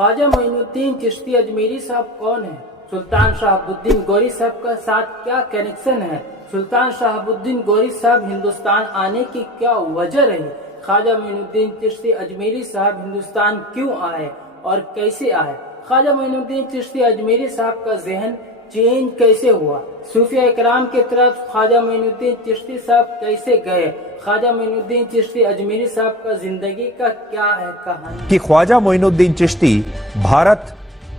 ख्वाजा मोइनुद्दीन चिश्ती अजमेरी साहब कौन है? सुल्तान शहाबुद्दीन गौरी साहब का साथ क्या कनेक्शन है? सुल्तान शहाबुद्दीन गौरी साहब हिंदुस्तान आने की क्या वजह रही? ख्वाजा मोइनुद्दीन चिश्ती अजमेरी साहब हिंदुस्तान क्यों आए और कैसे आए? ख्वाजा मोइनुद्दीन चिश्ती अजमेरी साहब का जहन चेंज कैसे हुआ? सूफिया इकराम की तरफ ख्वाजा मोइनुद्दीन चिश्ती साहब कैसे गए? ख्वाजा मोइनुद्दीन चिश्ती अजमेरी साहब का जिंदगी का क्या है कहानी कि ख्वाजा मोइनुद्दीन चिश्ती भारत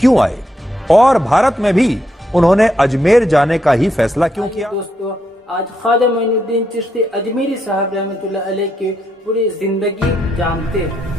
क्यों आए और भारत में भी उन्होंने अजमेर जाने का ही फैसला क्यों किया? दोस्तों, आज ख्वाजा मोइनुद्दीन चिश्ती अजमेरी साहब रहमतुल्लाह अलैह की पूरी जिंदगी जानते हैं।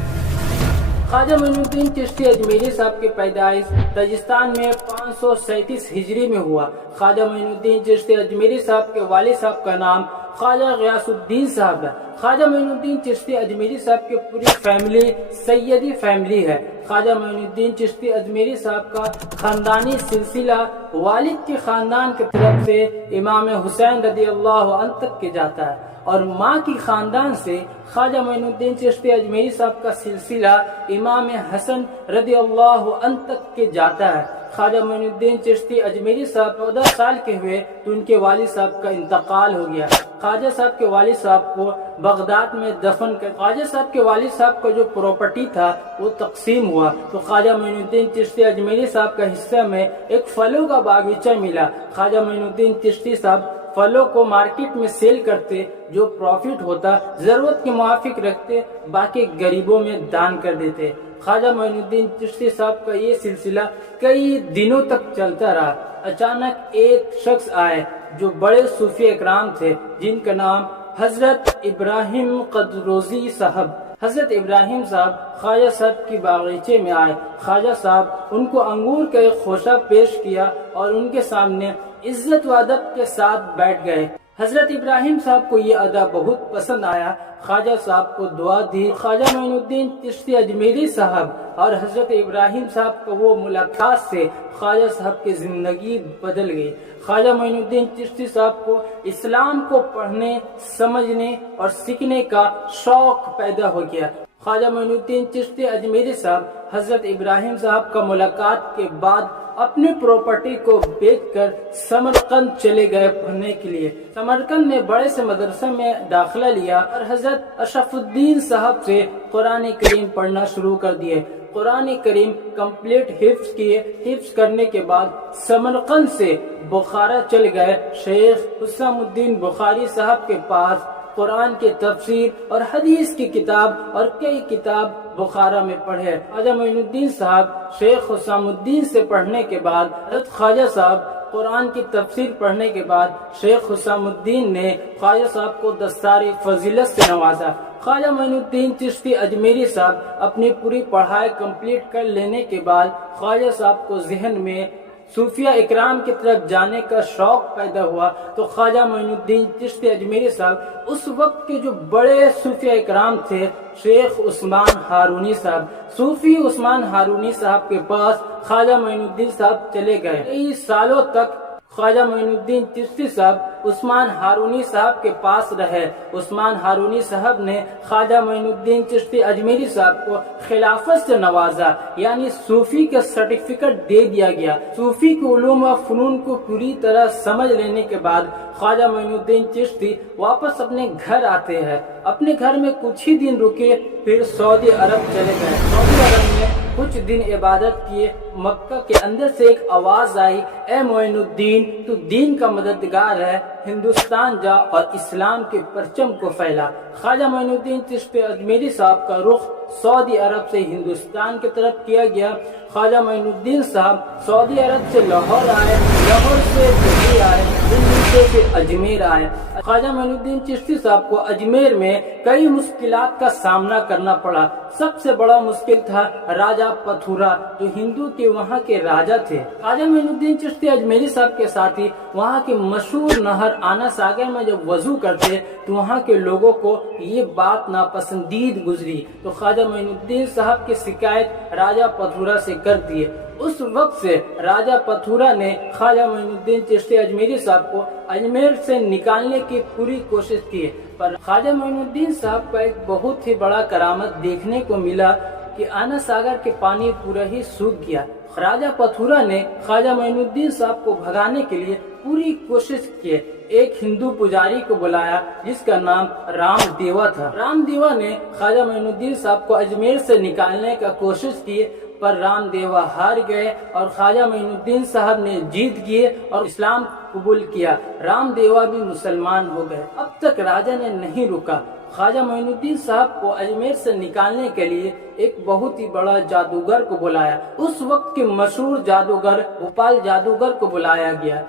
ख्वाजा मोइनुद्दीन चिश्ती अजमेरी साहब की पैदाइश राजस्थान में 537 हिजरी में हुआ। ख्वाजा मोइनुद्दीन चिश्ती अजमेरी साहब के वालिद साहब का नाम ख्वाजा गयासुद्दीन साहब है। ख्वाजा मोइनुद्दीन चिश्ती अजमेरी साहब की पूरी फैमिली सैयदी फैमिली है। ख्वाजा मोइनुद्दीन चिश्ती अजमेरी साहब का खानदानी सिलसिला वालिद के खानदान की तरफ से इमाम हुसैन रदियल्लाहु अन्हु तक के जाता है और माँ की खानदान से ख्वाजा मोइनुद्दीन चिश्ती अजमेरी साहब का सिलसिला इमाम हसन रदियल्लाहु अन्हु तक के जाता है। ख्वाजा मोइनुद्दीन चिश्ती अजमेरी साहब 14 साल के हुए तो उनके वालिद साहब का इंतकाल हो गया। ख्वाजा साहब के वालिद साहब को बगदाद में दफन कर ख्वाजा साहब के वालिद साहब का जो प्रॉपर्टी था वो तकसीम हुआ तो ख्वाजा मोइनुद्दीन चिश्ती अजमेरी साहब का हिस्सा में एक फलों का बागीचा मिला। ख्वाजा मोइनुद्दीन चिश्ती साहब फलों को मार्केट में सेल करते, जो प्रॉफिट होता जरूरत के मुआफिक रखते, बाकी गरीबों में दान कर देते। ख्वाजा मोइनुद्दीन चिश्ती साहब का ये सिलसिला कई दिनों तक चलता रहा। अचानक एक शख्स आए जो बड़े सूफी इकराम थे जिनका नाम हजरत इब्राहिम कदरोजी साहब। हजरत इब्राहिम साहब ख्वाजा साहब की बागीचे में आए। ख्वाजा साहब उनको अंगूर का एक खोशा पेश किया और उनके सामने इज्जत व अदब के साथ बैठ गए। हजरत इब्राहिम साहब को ये अदा बहुत पसंद आया। ख्वाजा साहब को दुआ दी। ख्वाजा मोइनुद्दीन चिश्ती अजमेरी साहब और हजरत इब्राहिम साहब को वो मुलाकात से ख्वाजा साहब की जिंदगी बदल गई। ख्वाजा मोइनुद्दीन चिश्ती साहब को इस्लाम को पढ़ने, समझने और सीखने का शौक पैदा हो गया। ख्वाजा मोइनुद्दीन चिश्ती अजमेरी साहब हजरत इब्राहिम साहब का मुलाकात के बाद अपनी प्रॉपर्टी को बेचकर समरकंद चले गए पढ़ने के लिए। समरकंद में बड़े से मदरसे में दाखिला लिया और हजरत अशरफुद्दीन साहब से कुरान करीम पढ़ना शुरू कर दिए। कुरान करीम कंप्लीट हिफ्ज किए। हिफ्ज करने के बाद समरकंद से बुखारा चले गए। शेख हुसैनुद्दीन बुखारी साहब के पास कुरान के तफसीर और हदीस की किताब और कई किताब बुखारा में पढ़े। ख्वाजा मोइनुद्दीन साहब शेख हुसैनुद्दीन से पढ़ने के बाद हज़रत ख्वाजा साहब कुरान की तफसीर पढ़ने के बाद शेख हुसैनुद्दीन ने ख्वाजा साहब को दस्तार फजीलत से नवाजा। ख्वाजा मोइनुद्दीन चिश्ती अजमेरी साहब अपनी पूरी पढ़ाई कंप्लीट कर लेने के बाद ख्वाजा साहब को जहन में सूफिया इकराम की तरफ जाने का शौक पैदा हुआ तो ख्वाजा मोइनुद्दीन चिश्ती अजमेरी साहब उस वक्त के जो बड़े सूफिया इकराम थे शेख उस्मान हारूनी साहब, सूफी उस्मान हारूनी साहब के पास ख्वाजा मोइनुद्दीन साहब चले गए। कई सालों तक ख्वाजा मोइनुद्दीन चिश्ती साहब उस्मान हारूनी साहब के पास रहे। उस्मान हारूनी साहब ने ख्वाजा मोइनुद्दीन चिश्ती अजमेरी साहब को खिलाफत से नवाजा, यानी सूफी का सर्टिफिकेट दे दिया गया। सूफी के उलूम व फनून को पूरी तरह समझ लेने के बाद ख्वाजा मोइनुद्दीन चिश्ती वापस अपने घर आते हैं। अपने घर में कुछ ही दिन रुके, फिर सऊदी अरब चले गए। सऊदी अरब में कुछ दिन इबादत किए। मक्का के अंदर से एक आवाज आई, ए मोइनुद्दीन, तू दीन का मददगार है, हिंदुस्तान जा और इस्लाम के परचम को फैला। ख्वाजा मोइनुद्दीन चिश्ती अजमेरी साहब का रुख सऊदी अरब से हिंदुस्तान की तरफ किया गया। ख्वाजा मोइनुद्दीन साहब सऊदी अरब से लाहौर आए, लाहौर से दिल्ली आए, दिल्ली से फिर अजमेर आए। ख्वाजा मोइनुद्दीन चिश्ती साहब को अजमेर में कई मुश्किलात का सामना करना पड़ा। सबसे बड़ा मुश्किल था राजा पथुरा, जो हिंदू के वहाँ के राजा थे। ख्वाजा मोइनुद्दीन चिश्ती अजमेरी साहब के साथी वहाँ के मशहूर नहर आना सागर में जब वजू करते तो वहाँ के लोगों को ये बात नापसंदीद गुजरी तो ख्वाजा मोइनुद्दीन साहब की शिकायत राजा पथुरा से कर दिए। उस वक्त से राजा पथुरा ने ख्वाजा मोइनुद्दीन चिश्ती अजमेरी साहब को अजमेर से निकालने की पूरी कोशिश की, पर ख्वाजा मोइनुद्दीन साहब का एक बहुत ही बड़ा करामत देखने को मिला کہ आना सागर के पानी पूरा ही सूख गया। राजा पथुरा ने ख्वाजा मोइनुद्दीन साहब को भगाने के लिए पूरी कोशिश की। एक हिंदू पुजारी को बुलाया जिसका नाम रामदेवा था। रामदेवा ने ख्वाजा मोइनुद्दीन साहब को अजमेर से निकालने का कोशिश की, पर रामदेवा हार गए और ख्वाजा मोइनुद्दीन साहब ने जीत किए और इस्लाम कबूल किया। रामदेवा भी मुसलमान हो गए। अब तक राजा ने नहीं रुका। ख्वाजा मोइनुद्दीन साहब को अजमेर से निकालने के लिए एक बहुत ही बड़ा जादूगर को बुलाया। उस वक्त के मशहूर जादूगर भोपाल जादूगर को बुलाया गया।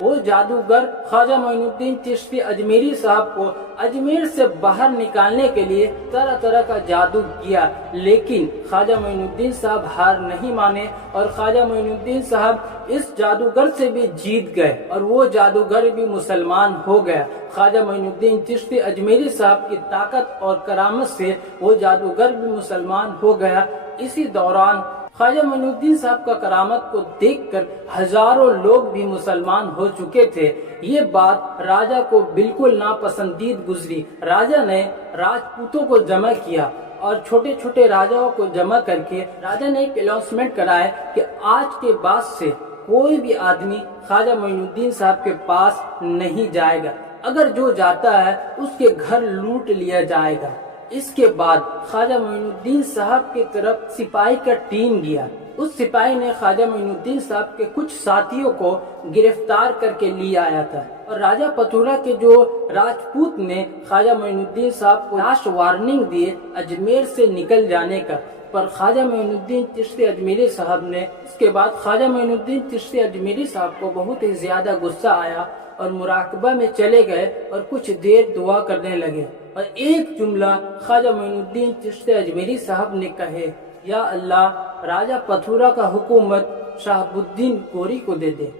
वो जादूगर ख्वाजा मोइनुद्दीन चिश्ती अजमेरी साहब को अजमेर से बाहर निकालने के लिए तरह तरह का जादू किया, लेकिन ख्वाजा मोइनुद्दीन साहब हार नहीं माने और ख्वाजा मोइनुद्दीन साहब इस जादूगर से भी जीत गए और वो जादूगर भी मुसलमान हो गया। ख्वाजा मोइनुद्दीन चिश्ती अजमेरी साहब की ताकत और करामत से वो जादूगर भी मुसलमान हो गया। इसी दौरान ख्वाजा मोइनुद्दीन साहब का करामत को देखकर हजारों लोग भी मुसलमान हो चुके थे। ये बात राजा को बिल्कुल नापसंदीद गुजरी। राजा ने राजपूतों को जमा किया और छोटे छोटे राजाओं को जमा करके राजा ने एक अनाउंसमेंट कराया कि आज के बाद से कोई भी आदमी ख्वाजा मोइनुद्दीन साहब के पास नहीं जाएगा। अगर जो जाता है उसके घर लूट लिया जाएगा। इसके बाद ख्वाजा मोइनुद्दीन साहब की तरफ सिपाही का टीम गया। उस सिपाही ने ख्वाजा मोइनुद्दीन साहब के कुछ साथियों को गिरफ्तार करके ले आया था और राजा पथुरा के जो राजपूत ने ख्वाजा मोइनुद्दीन साहब को लास्ट वार्निंग दिए अजमेर से निकल जाने का, पर ख्वाजा मोइनुद्दीन चिश्ती अजमेरी साहब ने इसके बाद ख्वाजा मोइनुद्दीन चिश्ती अजमेरी साहब को बहुत ही ज्यादा गुस्सा आया और मुराकबा में चले गए और कुछ देर दुआ करने लगे और एक जुमला ख्वाजा मोइनुद्दीन चिश्ती अजमेरी साहब ने कहे, या अल्लाह, राजा पथुरा का हुकूमत शहाबुद्दीन गोरी को दे दे।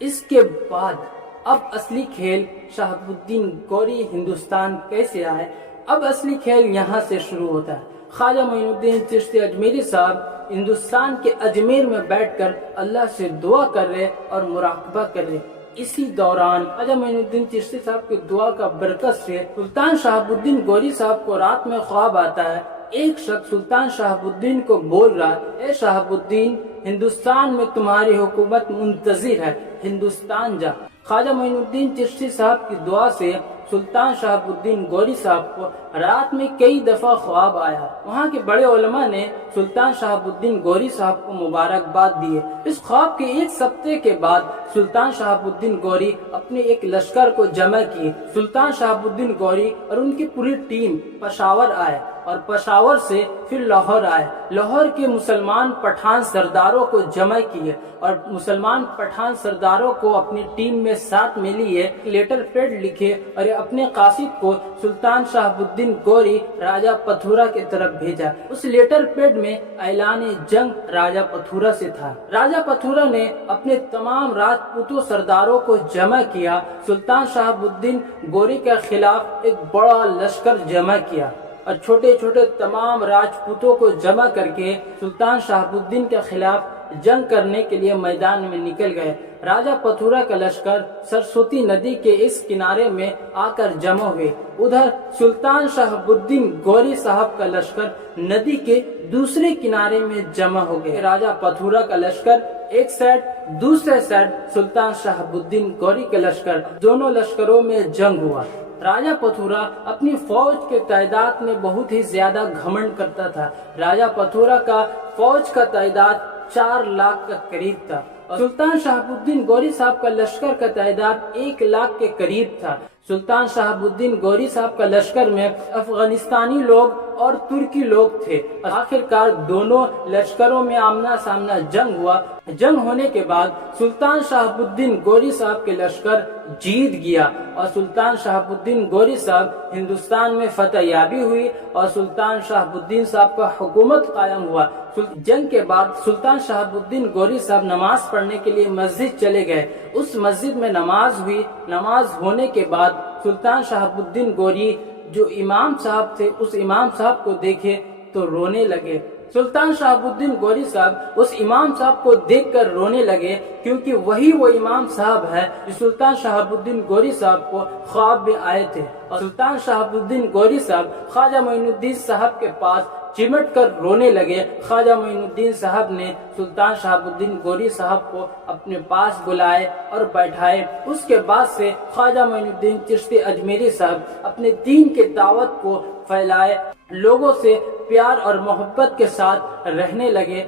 इसके बाद अब असली खेल शहाबुद्दीन गोरी हिंदुस्तान कैसे आए, अब असली खेल यहाँ से शुरू होता है। ख्वाजा मोइनुद्दीन चिश्ती अजमेरी साहब हिंदुस्तान के अजमेर में बैठकर अल्लाह से दुआ कर रहे और मुराकबा कर रहे। इसी दौरान ख्वाजा मोइनुद्दीन चिश्ती साहब की दुआ का बरकत से सुल्तान शहाबुद्दीन गोरी साहब को रात में ख्वाब आता है। एक शख्स सुल्तान शहाबुद्दीन को बोल रहा है, ए शहाबुद्दीन, हिंदुस्तान में तुम्हारी हुकूमत मुंतजिर है, हिंदुस्तान जा। ख्वाजा मोइनुद्दीन चिश्ती साहब की दुआ से सुल्तान शहाबुद्दीन गोरी साहब को रात में कई दफा ख्वाब आया। वहाँ के बड़े उलमा ने सुल्तान शहाबुद्दीन गोरी साहब को मुबारकबाद दिए। इस ख्वाब के एक हफ्ते के बाद सुल्तान शहाबुद्दीन गोरी अपने एक लश्कर को जमा किए। सुल्तान शहाबुद्दीन गोरी और उनकी पूरी टीम पेशावर आए और पेशावर से फिर लाहौर आए। लाहौर के मुसलमान पठान सरदारों को जमा किए और मुसलमान पठान सरदारों को अपनी टीम में साथ में लिए लेटर पैड लिखे और अपने कासिद को सुल्तान शहाबुद्दीन गोरी राजा पथुरा की तरफ भेजा। उस लेटर पैड में ऐलान जंग राजा पथुरा से था। राजा पथुरा ने अपने तमाम राजपूतों सरदारों को जमा किया। सुल्तान शहाबुद्दीन गोरी के खिलाफ एक बड़ा लश्कर जमा किया और छोटे छोटे तमाम राजपूतों को जमा करके सुल्तान शहाबुद्दीन के खिलाफ जंग करने के लिए मैदान में निकल गए। राजा पथुरा का लश्कर सरस्वती नदी के इस किनारे में आकर जमा हुए। उधर सुल्तान शहाबुद्दीन गोरी साहब का लश्कर नदी के दूसरे किनारे में जमा हो गए। राजा पथुरा का लश्कर एक साइड, दूसरे साइड सुल्तान शहाबुद्दीन गोरी के लश्कर, दोनों लश्करों में जंग हुआ। राजा पथुरा अपनी फौज के तादाद में बहुत ही ज्यादा घमंड करता था। राजा पथुरा का फौज का तादाद 4 लाख का करीब था और सुल्तान शहाबुद्दीन गोरी साहब का लश्कर का तादाद 1 लाख के करीब था। सुल्तान शहाबुद्दीन गोरी साहब का लश्कर में अफगानिस्तानी लोग और तुर्की लोग थे। आखिरकार दोनों लश्करों में आमना सामना जंग हुआ। जंग होने के बाद सुल्तान शहाबुद्दीन गोरी साहब के लश्कर जीत गया और सुल्तान शहाबुद्दीन गोरी साहब हिंदुस्तान में फतह याबी हुई और सुल्तान शहाबुद्दीन साहब का हुकूमत कायम हुआ। जंग के बाद सुल्तान शहाबुद्दीन गोरी साहब नमाज पढ़ने के लिए मस्जिद चले गए। उस मस्जिद में नमाज हुई। नमाज होने के बाद सुल्तान शहाबुद्दीन गोरी जो इमाम साहब थे, उस इमाम साहब को देखे تو رونے لگے۔ سلطان شہاب الدین گوری صاحب اس امام صاحب کو دیکھ کر رونے لگے، کیونکہ وہی وہ امام صاحب ہے جو سلطان شہاب الدین گوری صاحب کو خواب میں آئے تھے، اور سلطان شہاب الدین گوری صاحب خواجہ معین الدین صاحب کے پاس چمٹ کر رونے لگے۔ خواجہ معین الدین صاحب نے سلطان شہاب الدین گوری صاحب کو اپنے پاس بلائے اور بیٹھائے۔ اس کے بعد سے خواجہ معین الدین چشتی اجمیری صاحب اپنے دین کے دعوت کو پھیلائے، لوگوں سے پیار اور محبت کے ساتھ رہنے لگے۔